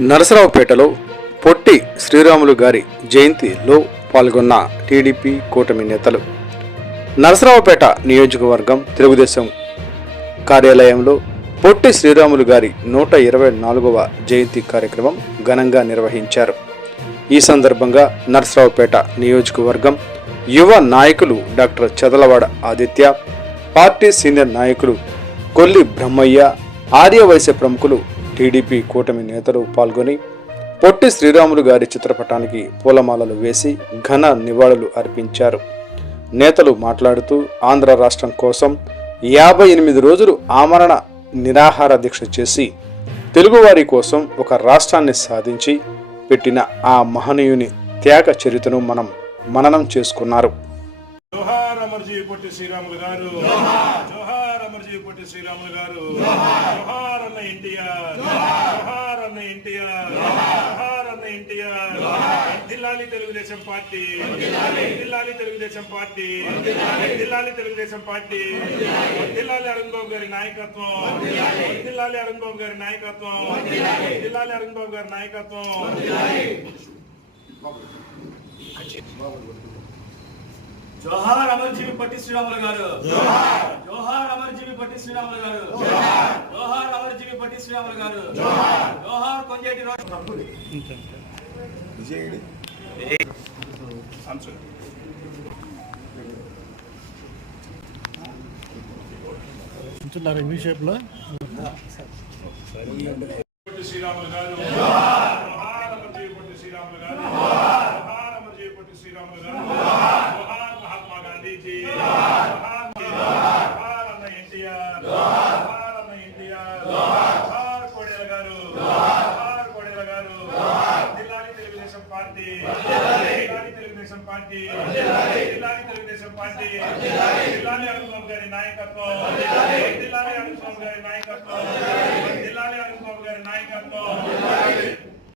నరసరావుపేటలో పొట్టి శ్రీరాములు గారి జయంతిలో పాల్గొన్న టీడీపీ కూటమి నేతలు. నరసరావుపేట నియోజకవర్గం తెలుగుదేశం కార్యాలయంలో పొట్టి శ్రీరాములు గారి నూట ఇరవై నాలుగవ జయంతి కార్యక్రమం ఘనంగా నిర్వహించారు. ఈ సందర్భంగా నరసరావుపేట నియోజకవర్గం యువ నాయకులు doctor Chadalavada Aditya party senior నాయకులు కొల్లి బ్రహ్మయ్య ఆర్యవైశ్య ప్రముఖులు టీడీపీ కూటమి నేతలు పాల్గొని పొట్టి శ్రీరాములు గారి చిత్రపటానికి పూలమాలలు వేసి ఘన నివాళులు అర్పించారు. నేతలు మాట్లాడుతూ ఆంధ్ర రాష్ట్రం కోసం యాభై ఎనిమిది రోజులు ఆమరణ నిరాహార దీక్ష చేసి తెలుగువారి కోసం ఒక రాష్ట్రాన్ని సాధించి పెట్టిన ఆ మహనీయుని త్యాగ చరిత్రను మనం మననం చేసుకున్నారు. జోహార్ అమర్జీ పొట్టి శ్రీరాములు గారు. జోహార్ అమర్జీ పొట్టి శ్రీరాములు గారు. ఎన్టీఆర్ జోహార్! అన్న ఎన్టీఆర్ జోహార్! అన్న ఎన్టీఆర్ జిల్లాలి తెలుగుదేశం పార్టీ. జిల్లాలి తెలుగుదేశం పార్టీ. జిల్లాలి తెలుగుదేశం పార్టీ. జిల్లాలి అరుణ్ బాబు గారి నాయకత్వం. జిల్లాలి అరుణ్ బాబు గారి నాయకత్వం. జిల్లాలి అరుణ్ బాబు గారి నాయకత్వం. జోహార్ అమర్జీవి పట్టి శ్రీరాములు గారు. జోహార్! అమర్జీవి పట్టి శ్రీరాములు గారు. పట్టి శ్రీరాములు గారు. జోహార్. కొంజేటి రాజు ఉంటున్నారు షేప్లో? పొట్టి శ్రీరాములు గారు జోహార్ అమర్జీ పొట్టి శ్రీరాములు గారు జోహార్ అమర్జీ పొట్టి శ్రీరాములు గారు జోహార్ మహాత్మా గాంధీజీ జోహార్ జోహార్ అన్న ఎన్టీఆర్ జోహార్ అన్న ఎన్టీఆర్ జోహార్ కోడెల గారు జోహార్ కోడెల గారు జిల్లాని తెలుగుదేశం పార్టీ జిల్లాని తెలుగుదేశం పార్టీ. జిల్లాని తెలుగుదేశం పార్టీ. జిల్లాని అరుణ్ గారి నాయకత్వం. జిల్లాని అరుణ్ గారి నాయకత్వం జిల్లాని అరుణ్ గారి నాయకత్వం.